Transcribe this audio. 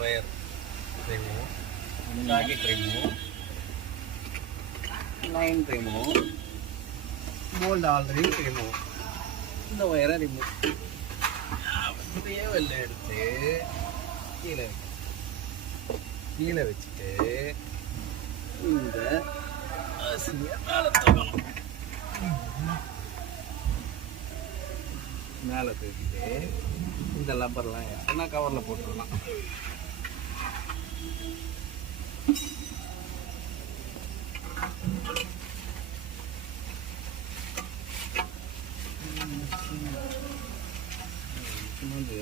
Wire remove, socket remove, line remove, bolt already remove. இந்த ஒயரை remove அப்படியே வெளில எடுத்து கீழே கீழே வச்சுட்டு இந்த அரிசியை மேலே தூக்கணும். மேலே தூக்கிட்டு இந்த லப்பர்லாம் எடுத்துனா கவரில் போட்டுடலாம். வந்து